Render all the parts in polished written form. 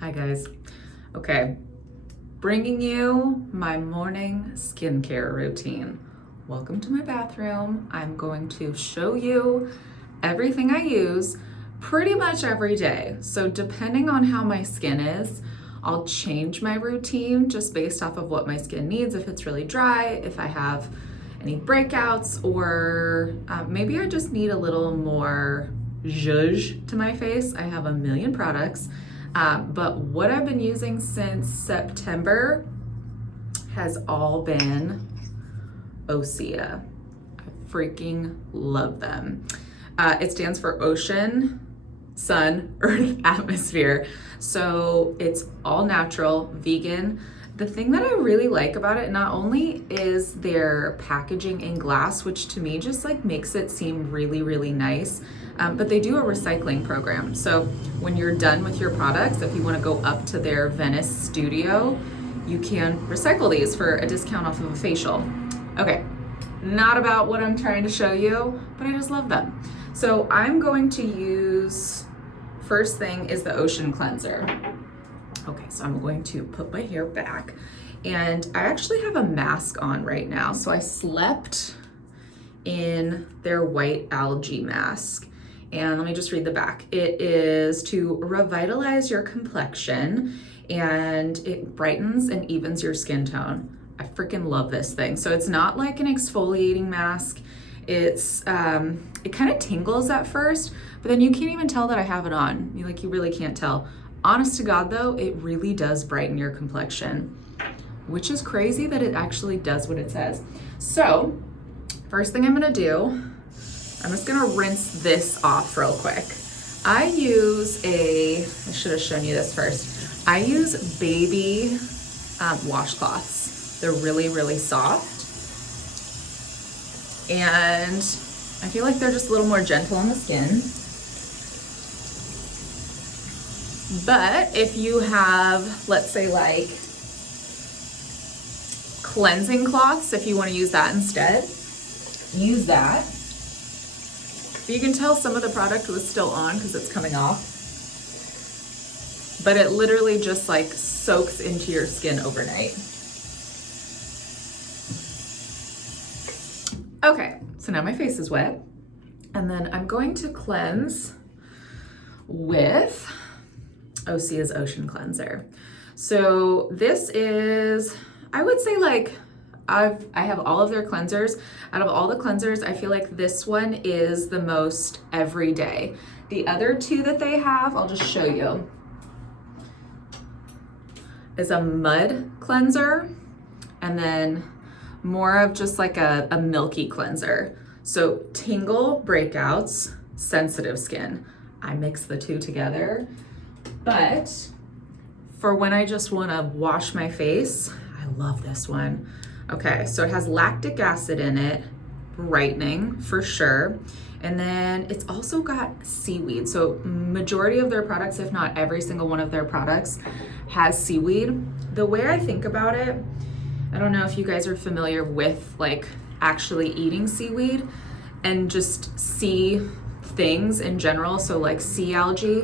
Hi guys. Okay, bringing you my morning skincare routine. Welcome to my bathroom. I'm going to show you everything I use pretty much every day. So depending on how my skin is, I'll change my routine just based off of what my skin needs. If it's really dry, if I have any breakouts, or maybe I just need a little more zhuzh to my face. I have a million products. But what I've been using since September has all been Osea. I freaking love them. It stands for Ocean, Sun, Earth, Atmosphere. So it's all natural, vegan. The thing that I really like about it, not only is their packaging in glass, which to me just like makes it seem really, really nice, but they do a recycling program. So when you're done with your products, if you want to go up to their Venice studio, you can recycle these for a discount off of a facial. Okay, not about what I'm trying to show you, but I just love them. So I'm going to use, first thing is the Ocean Cleanser. Okay, so I'm going to put my hair back, and I actually have a mask on right now. So I slept in their white algae mask. And let me just read the back. It is to revitalize your complexion, and it brightens and evens your skin tone. I freaking love this thing. So it's not like an exfoliating mask. It's it kind of tingles at first, but then you can't even tell that I have it on. You really can't tell. Honest to God though, it really does brighten your complexion, which is crazy that it actually does what it says. So first thing I'm gonna do, I'm just gonna rinse this off real quick. I should have shown you this first. I use baby washcloths. They're really, really soft. And I feel like they're just a little more gentle on the skin. But if you have, let's say like cleansing cloths, if you want to use that instead, use that. But you can tell some of the product was still on because it's coming off. But it literally just like soaks into your skin overnight. Okay, so now my face is wet. And then I'm going to cleanse with Osea's Ocean Cleanser. So this is, I would say like, I have all of their cleansers. Out of all the cleansers, I feel like this one is the most everyday. The other two that they have, I'll just show you, is a mud cleanser and then more of just like a milky cleanser. So tingle, breakouts, sensitive skin. I mix the two together. But for when I just want to wash my face, I love this one. Okay, so it has lactic acid in it, brightening for sure. And then it's also got seaweed. So majority of their products, if not every single one of their products, has seaweed. The way I think about it, I don't know if you guys are familiar with like actually eating seaweed and just sea things in general. So like sea algae,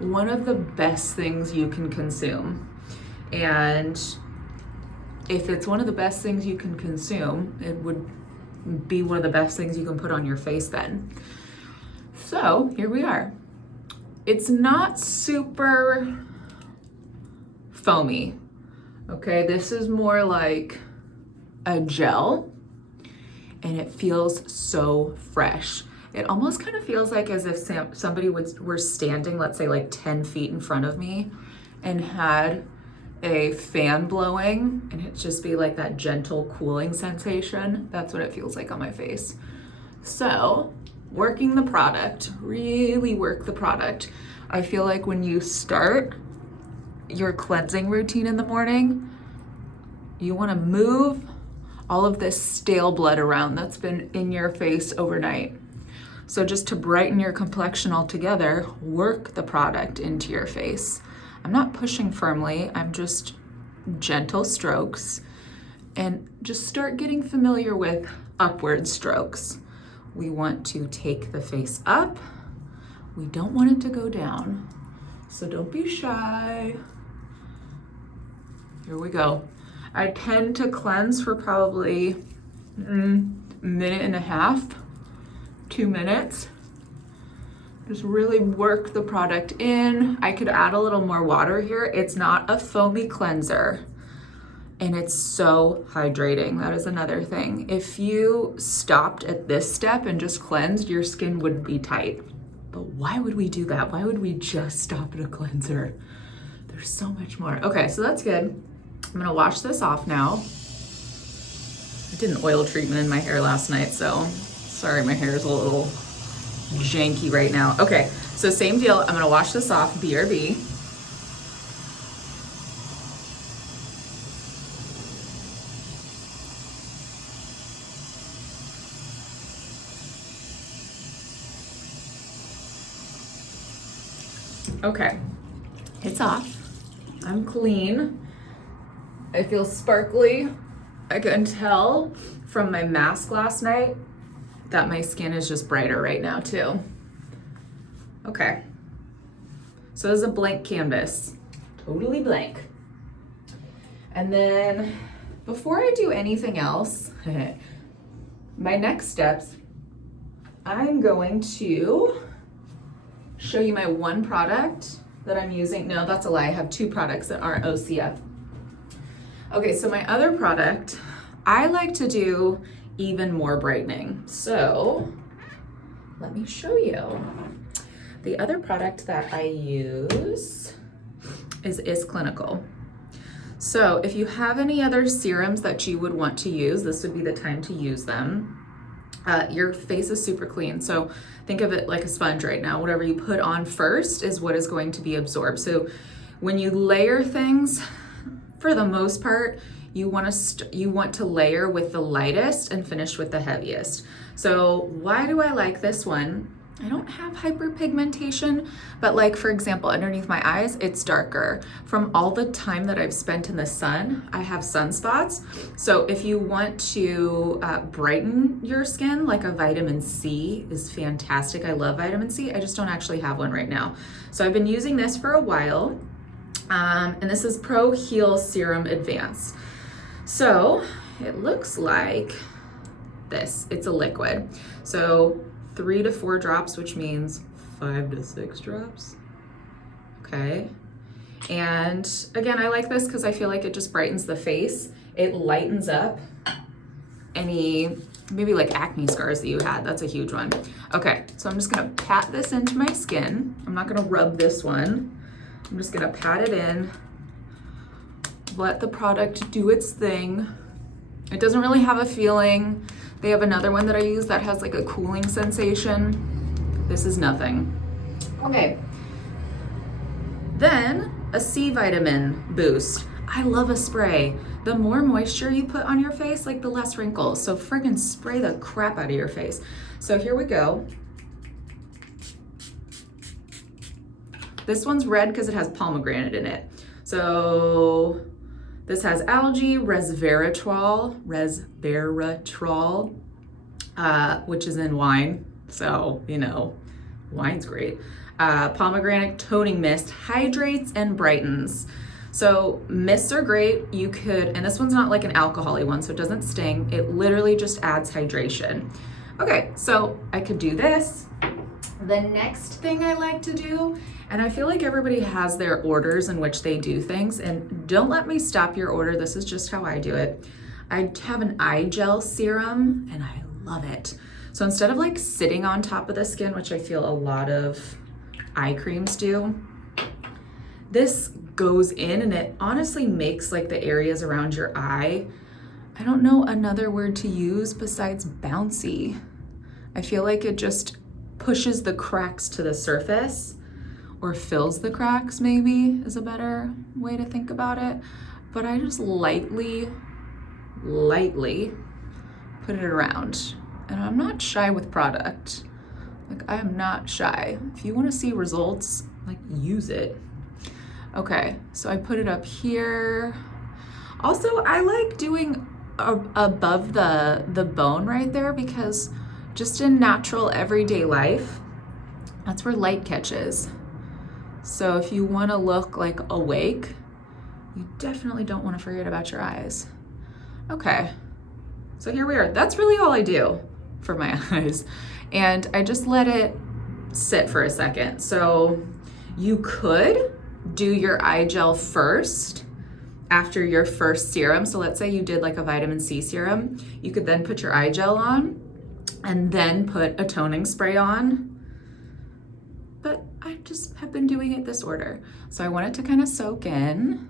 one of the best things you can consume. And if it's one of the best things you can consume, it would be one of the best things you can put on your face then. So here we are. It's not super foamy. Okay, this is more like a gel, and it feels so fresh. It almost kind of feels like as if somebody were standing, let's say like 10 feet in front of me and had a fan blowing, and it just be like that gentle cooling sensation. That's what it feels like on my face. So working the product, really work the product. I feel like when you start your cleansing routine in the morning, you want to move all of this stale blood around that's been in your face overnight. So just to brighten your complexion altogether, work the product into your face. I'm not pushing firmly, I'm just gentle strokes, and just start getting familiar with upward strokes. We want to take the face up. We don't want it to go down. So don't be shy. Here we go. I tend to cleanse for probably minute and a half, 2 minutes. Just really work the product in. I could add a little more water here. It's not a foamy cleanser, and it's so hydrating. That is another thing. If you stopped at this step and just cleansed, your skin would be tight. But why would we do that? Why would we just stop at a cleanser? There's so much more. Okay, so that's good. I'm gonna wash this off now. I did an oil treatment in my hair last night, so sorry my hair is a little janky right now. Okay, so same deal. I'm gonna wash this off, BRB. Okay, it's off. I'm clean. I feel sparkly. I can tell from my mask last night that my skin is just brighter right now too. Okay, so this is a blank canvas, totally blank. And then before I do anything else, my next steps, I'm going to show you my one product that I'm using. No, that's a lie. I have 2 products that aren't Osea. Okay, so my other product, I like to do even more brightening. So let me show you. The other product that I use is Clinical. So if you have any other serums that you would want to use, this would be the time to use them. Your face is super clean, so think of it like a sponge right now. Whatever you put on first is what is going to be absorbed. So when you layer things, for the most part, you want to layer with the lightest and finish with the heaviest. So why do I like this one? I don't have hyperpigmentation, but like for example, underneath my eyes, it's darker. From all the time that I've spent in the sun, I have sunspots. So if you want to brighten your skin, like a vitamin C is fantastic. I love vitamin C. I just don't actually have one right now. So I've been using this for a while. And this is Pro Heal Serum Advanced. So it looks like this. It's a liquid. So 3 to 4 drops, which means 5 to 6 drops. Okay. And again, I like this because I feel like it just brightens the face. It lightens up any maybe like acne scars that you had. That's a huge one. Okay, so I'm just gonna pat this into my skin. I'm not gonna rub this one. I'm just gonna pat it in, let the product do its thing. It doesn't really have a feeling. They have another one that I use that has like a cooling sensation. This is nothing. Okay. Then a C vitamin boost. I love a spray. The more moisture you put on your face, like the less wrinkles. So friggin' spray the crap out of your face. So here we go. This one's red because it has pomegranate in it. So this has algae, resveratrol, which is in wine. So, you know, wine's great. Pomegranate toning mist hydrates and brightens. So mists are great. You could, and this one's not like an alcohol-y one, so it doesn't sting. It literally just adds hydration. Okay, so I could do this. The next thing I like to do, and I feel like everybody has their orders in which they do things, and don't let me stop your order. This is just how I do it. I have an eye gel serum and I love it. So instead of like sitting on top of the skin, which I feel a lot of eye creams do, this goes in and it honestly makes like the areas around your eye, I don't know another word to use besides bouncy. I feel like it just pushes the cracks to the surface, or fills the cracks maybe is a better way to think about it. But I just lightly put it around. And I'm not shy with product. Like I am not shy. If you want to see results, like use it. Okay, so I put it up here. Also, I like doing above the bone right there because just in natural everyday life, that's where light catches. So if you want to look like awake, You definitely don't want to forget about your eyes. Okay, so here we are. That's really all I do for my eyes. And I just let it sit for a second. So you could do your eye gel first after your first serum. So let's say you did like a vitamin C serum. You could then put your eye gel on and then put a toning spray on. But I just have been doing it this order. So I want it to kind of soak in,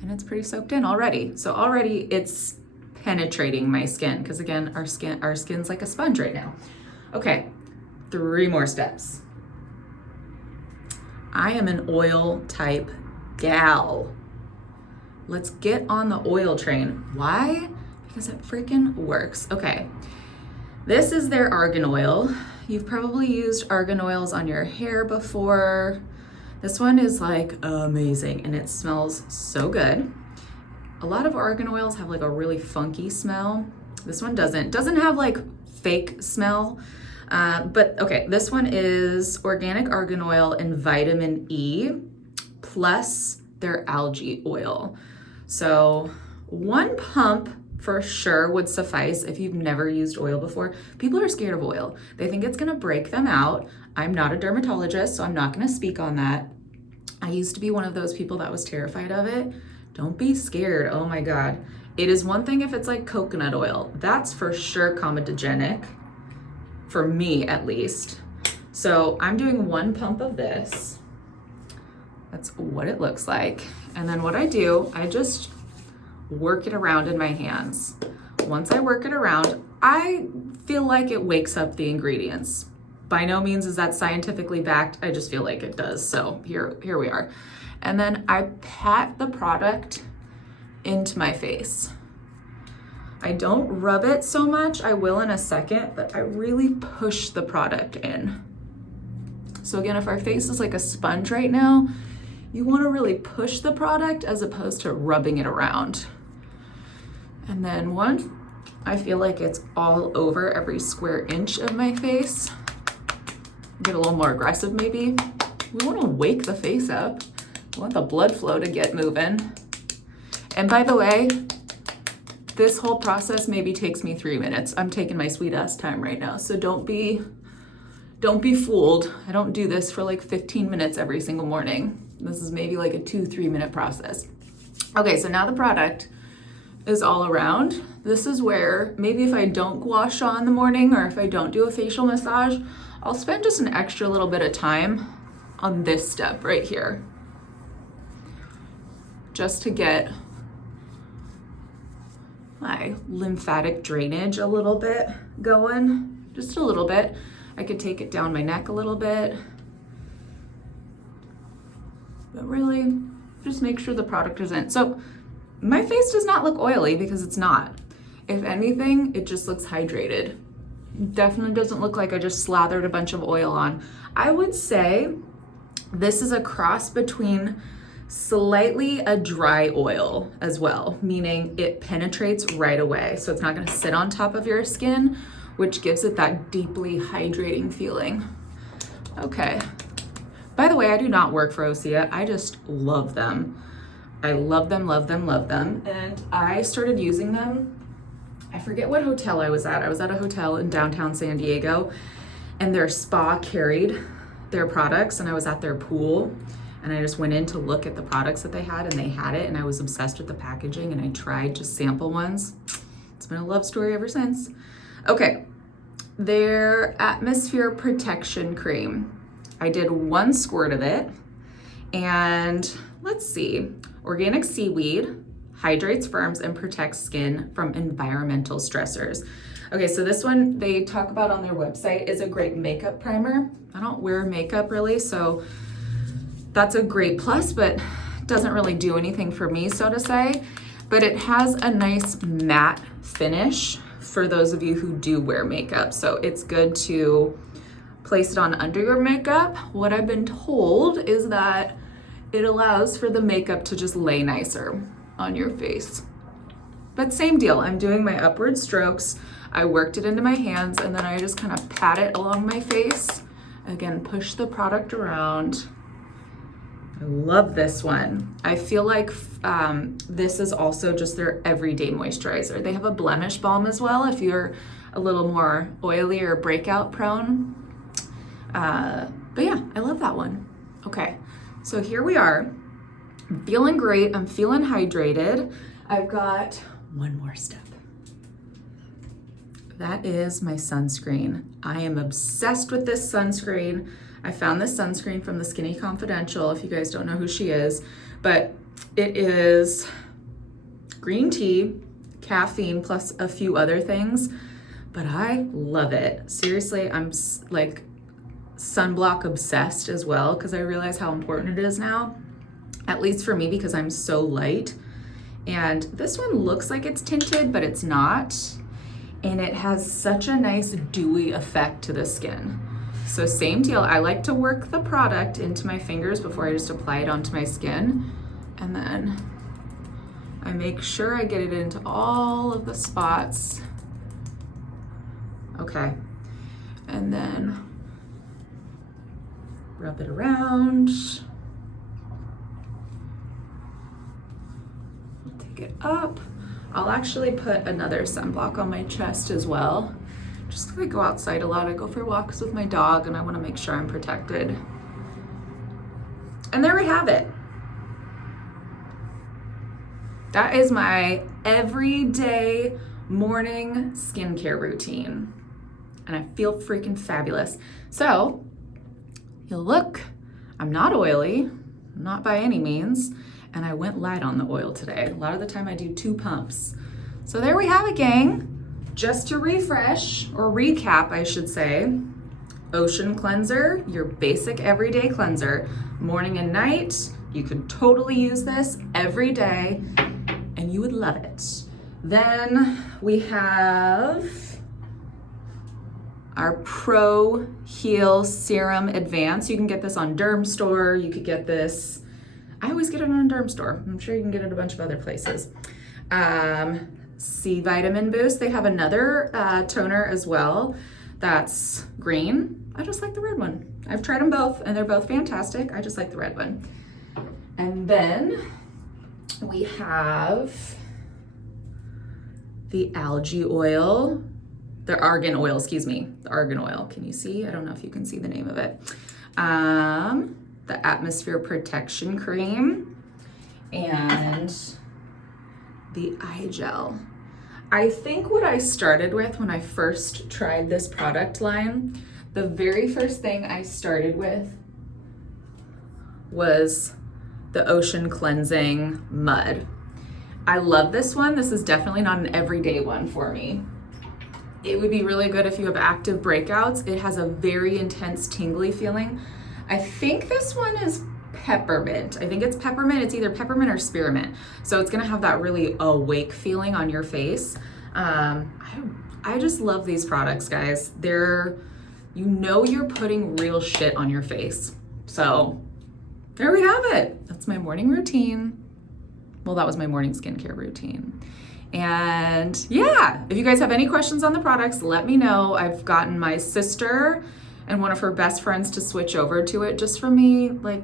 and it's pretty soaked in already. So already it's penetrating my skin, because again, our skin's like a sponge right now. Okay, 3 more steps. I am an oil type gal. Let's get on the oil train. Why? Because it freaking works. Okay, this is their argan oil. You've probably used argan oils on your hair before. This one is like amazing, and it smells so good. A lot of argan oils have like a really funky smell. This one doesn't have like fake smell. But okay, this one is organic argan oil and vitamin E plus their algae oil. So 1 pump for sure would suffice if you've never used oil before. People are scared of oil. They think it's gonna break them out. I'm not a dermatologist, so I'm not gonna speak on that. I used to be one of those people that was terrified of it. Don't be scared, oh my God. It is one thing if it's like coconut oil. That's for sure comedogenic, for me at least. So I'm doing 1 pump of this. That's what it looks like. And then what I do, I just work it around in my hands. Once I work it around, I feel like it wakes up the ingredients. By no means is that scientifically backed. I just feel like it does. So here we are. And then I pat the product into my face. I don't rub it so much. I will in a second, but I really push the product in. So again, if our face is like a sponge right now, you want to really push the product as opposed to rubbing it around. And then once I feel like it's all over every square inch of my face, get a little more aggressive maybe. We want to wake the face up. We want the blood flow to get moving. And by the way, this whole process maybe takes me 3 minutes. I'm taking my sweet ass time right now. So don't be fooled. I don't do this for like 15 minutes every single morning. This is maybe like a 2-3 minute process. Okay, so now the product is all around. This is where maybe if I don't gua sha in the morning or if I don't do a facial massage, I'll spend just an extra little bit of time on this step right here, just to get my lymphatic drainage a little bit going, just a little bit. I could take it down my neck a little bit, but really just make sure the product is in. So my face does not look oily because it's not. If anything, it just looks hydrated. Definitely doesn't look like I just slathered a bunch of oil on. I would say this is a cross between slightly a dry oil as well, meaning it penetrates right away. So it's not gonna sit on top of your skin, which gives it that deeply hydrating feeling. Okay. By the way, I do not work for Osea. I just love them. I love them, love them, love them. And I started using them. I forget what hotel I was at. I was at a hotel in downtown San Diego, and their spa carried their products, and I was at their pool, and I just went in to look at the products that they had, and they had it, and I was obsessed with the packaging, and I tried just sample ones. It's been a love story ever since. Okay, their Atmosphere Protection Cream. I did 1 squirt of it, and let's see, organic seaweed, hydrates, firms, and protects skin from environmental stressors. Okay, so this one they talk about on their website is a great makeup primer. I don't wear makeup really, so that's a great plus, but doesn't really do anything for me, so to say. But it has a nice matte finish for those of you who do wear makeup. So it's good to place it on under your makeup. What I've been told is that it allows for the makeup to just lay nicer on your face. But same deal, I'm doing my upward strokes. I worked it into my hands, and then I just kind of pat it along my face. Again, push the product around. I love this one. I feel like this is also just their everyday moisturizer. They have a blemish balm as well if you're a little more oily or breakout prone. But yeah, I love that one. Okay, so here we are. I'm feeling great. I'm feeling hydrated. I've got one more step. That is my sunscreen. I am obsessed with this sunscreen. I found this sunscreen from the Skinny Confidential, if you guys don't know who she is, but it is green tea, caffeine, plus a few other things, but I love it. Seriously, I'm like sunblock obsessed as well because I realize how important it is now, at least for me because I'm so light. And this one looks like it's tinted, but it's not. And it has such a nice dewy effect to the skin. So same deal, I like to work the product into my fingers before I just apply it onto my skin. And then I make sure I get it into all of the spots. Okay, and then rub it around. Take it up. I'll actually put another sunblock on my chest as well. Just because I go outside a lot, I go for walks with my dog and I want to make sure I'm protected. And there we have it. That is my everyday morning skincare routine. And I feel freaking fabulous. So, you'll look, I'm not oily, not by any means, and I went light on the oil today. A lot of the time I do 2 pumps. So there we have it, gang. Just to refresh, or recap, I should say, Ocean Cleanser, your basic everyday cleanser, morning and night. You could totally use this every day, and you would love it. Then we have our Pro Heal Serum Advance. You can get this on Derm Store. You could get this, I always get it on Derm Store. I'm sure you can get it a bunch of other places. C Vitamin Boost. They have another toner as well that's green. I just like the red one. I've tried them both and they're both fantastic. I just like the red one. And then we have the algae oil, the argan oil, excuse me, the argan oil. Can you see? I don't know if you can see the name of it. The Atmosphere Protection Cream and the eye gel. I think what I started with when I first tried this product line, the very first thing I started with was the Ocean Cleansing Mud. I love this one. This is definitely not an everyday one for me. It would be really good if you have active breakouts. It has a very intense tingly feeling. I think this one is peppermint. I think it's peppermint. It's either peppermint or spearmint. So it's gonna have that really awake feeling on your face. I just love these products, guys. They're, you know, you're putting real shit on your face. So there we have it. That's my morning routine. Well, that was my morning skincare routine. And yeah, if you guys have any questions on the products, let me know. I've gotten my sister and one of her best friends to switch over to it just for me, like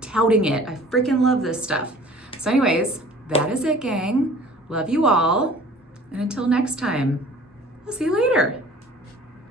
touting it. I freaking love this stuff. So anyways, that is it, gang. Love you all. And until next time, we'll see you later.